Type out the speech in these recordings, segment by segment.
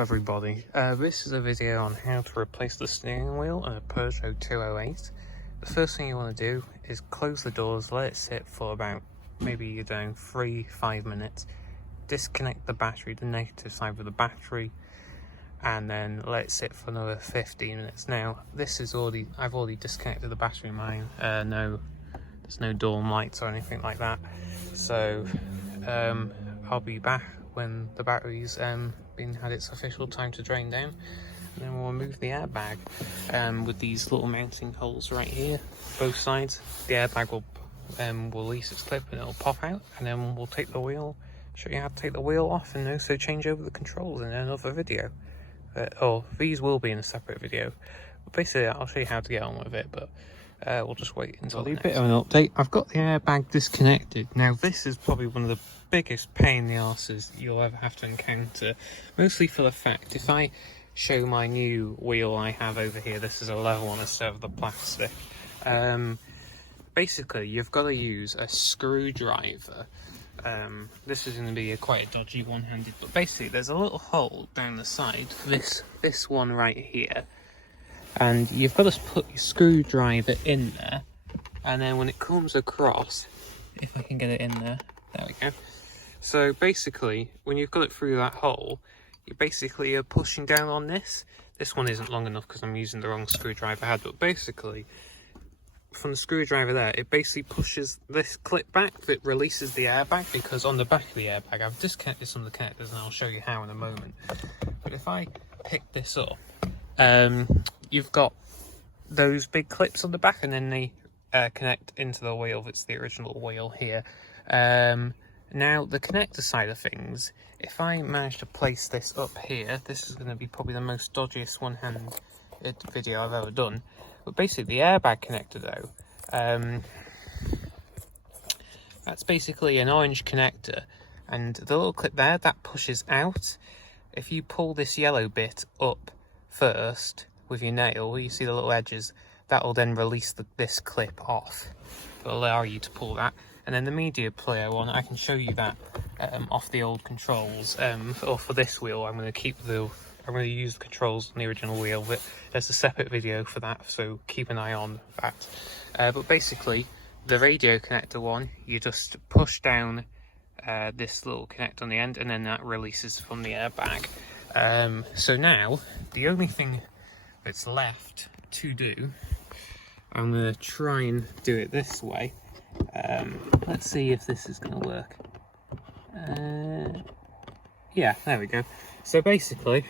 everybody, this is a video on how to replace the steering wheel on a Peugeot 208. The first thing you want to do is close the doors, let it sit for about maybe 3-5 minutes, disconnect the battery, the negative side of the battery, and then let it sit for another 15 minutes. Now this is I've already disconnected the battery in mine. There's no dorm lights or anything like that, so I'll be back when the battery's had its official time to drain down, and then we'll remove the airbag with these little mounting holes right here, both sides. The airbag will release its clip and it'll pop out, and then we'll take the wheel, show you how to take the wheel off, and also change over the controls in another video. Or these will be in a separate video, but basically I'll show you how to get on with it, but we'll just wait until the bit of an update. I've got the airbag disconnected. Now this is probably one of the biggest pain in the arses you'll ever have to encounter, mostly for the fact, if I show my new wheel I have over here, this is a level one instead of the plastic. Basically you've got to use a screwdriver. This is going to be quite a dodgy one-handed, but basically there's a little hole down the side, this one right here, and you've got to put your screwdriver in there, and then when it comes across, if I can get it in there we go. So basically when you've got it through that hole, you're pushing down on this. This one isn't long enough because I'm using the wrong screwdriver head, but basically from the screwdriver there, it basically pushes this clip back that releases the airbag, because on the back of the airbag, I've disconnected some of the connectors and I'll show you how in a moment. But if I pick this up, you've got those big clips on the back, and then they connect into the wheel. It's the original wheel here. Now the connector side of things, if I manage to place this up here, this is going to be probably the most dodgiest one-handed video I've ever done. But basically the airbag connector though, that's basically an orange connector, and the little clip there, that pushes out. If you pull this yellow bit up first with your nail, you see the little edges, that will then release this clip off. It'll allow you to pull that. And then the media player one, I can show you that off the old controls. Or for this wheel, I'm going to use the controls on the original wheel, but there's a separate video for that, so keep an eye on that. But basically, the radio connector one, you just push down this little connector on the end, and then that releases from the airbag. So now, the only thing that's left to do, I'm going to try and do it this way. Let's see if this is going to work. Yeah, there we go. So basically,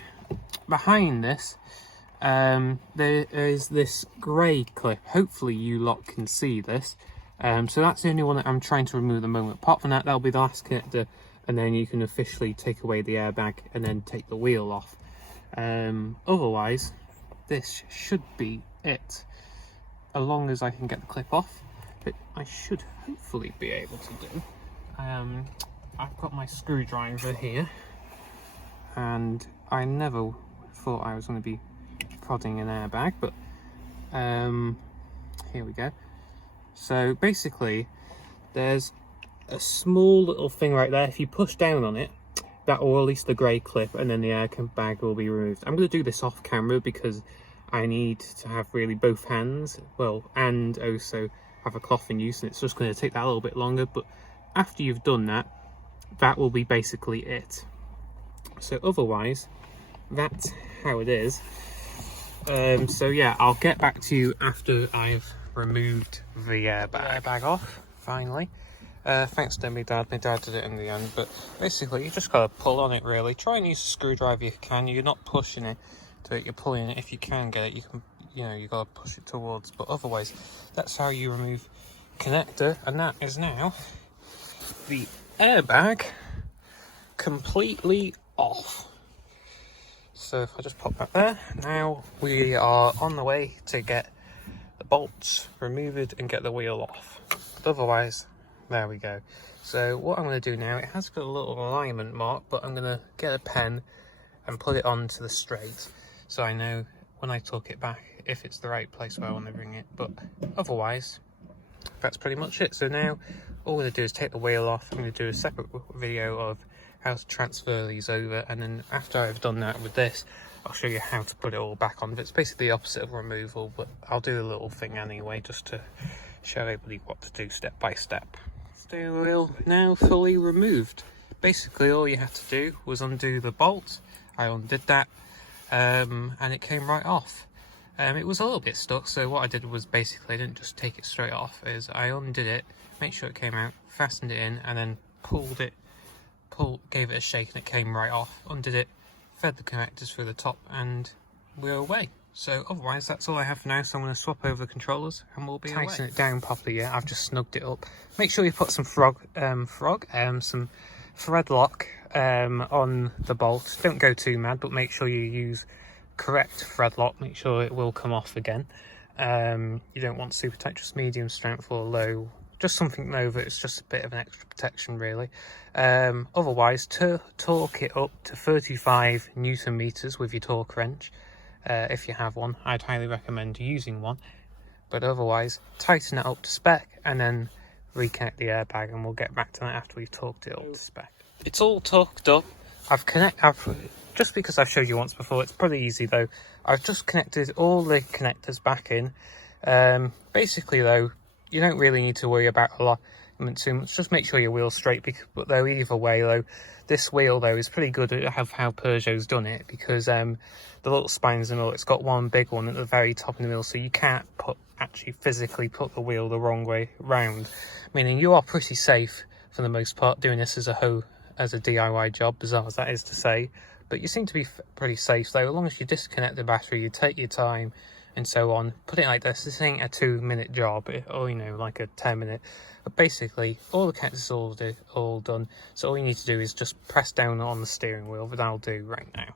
behind this, there is this grey clip. Hopefully you lot can see this. So that's the only one that I'm trying to remove at the moment. Apart from that, that'll be the last connector, and then you can officially take away the airbag and then take the wheel off. Otherwise, this should be it. As long as I can get the clip off, but I should hopefully be able to do. I've got my screwdriver here, and I never thought I was going to be prodding an airbag, but here we go. So basically there's a small little thing right there. If you push down on it, that will release the grey clip, and then the airbag will be removed. I'm going to do this off camera because I need to have really both hands, and also have a cloth in use, and it's just going to take that a little bit longer. But after you've done that, that will be basically it. So otherwise, that's how it is. So yeah, I'll get back to you after I've removed the airbag off, finally. Thanks to my dad did it in the end, but basically you just gotta pull on it really. Try and use a screwdriver if you can. You're not pushing it to it, you're pulling it. If you can get it, you can, you gotta push it towards, but otherwise that's how you remove connector. And that is now the airbag completely off. So if I just pop that there, now we are on the way to get the bolts removed and get the wheel off. But otherwise, there we go. So what I'm going to do now, it has got a little alignment mark, but I'm going to get a pen and put it onto the straight, so I know when I torque it back if it's the right place where I want to bring it. But otherwise, that's pretty much it. So now all I'm going to do is take the wheel off. I'm going to do a separate video of how to transfer these over, and then after I've done that with this, I'll show you how to put it all back on. It's basically the opposite of removal, but I'll do the little thing anyway, just to show everybody what to do step by step. Steering wheel now fully removed. Basically all you had to do was undo the bolt. I undid that, and it came right off. It was a little bit stuck, so what I did was basically I didn't just take it straight off, is I undid it, made sure it came out, fastened it in, and then gave it a shake, and it came right off. Undid it, fed the connectors through the top, and we're away. So otherwise that's all I have for now, so I'm going to swap over the controllers and we'll be away. Tighten it down properly. Yeah, I've just snugged it up. Make sure you put some some thread lock on the bolt. Don't go too mad, but make sure you use correct thread lock. Make sure it will come off again. You don't want super tight, just medium strength or low, just something low that it's just a bit of an extra protection really. Otherwise, to torque it up to 35 Newton meters with your torque wrench. If you have one, I'd highly recommend using one, but otherwise tighten it up to spec and then reconnect the airbag, and we'll get back to that after we've torqued it up to spec. It's all torqued up. Just because I've showed you once before, it's pretty easy though. I've just connected all the connectors back in. Basically though, you don't really need to worry about a lot too much. Just make sure your wheel's straight, but though either way though, this wheel though is pretty good at how Peugeot's done it, because the little spines and all, it's got one big one at the very top of the wheel, so you can't actually physically put the wheel the wrong way round, meaning you are pretty safe for the most part doing this as a DIY job, bizarre as that is to say. But you seem to be pretty safe though, as long as you disconnect the battery, you take your time and so on. Put it like this ain't a 2-minute job, or you know, like a 10-minute. But basically all the connectors all done, so all you need to do is just press down on the steering wheel, that I'll do right now.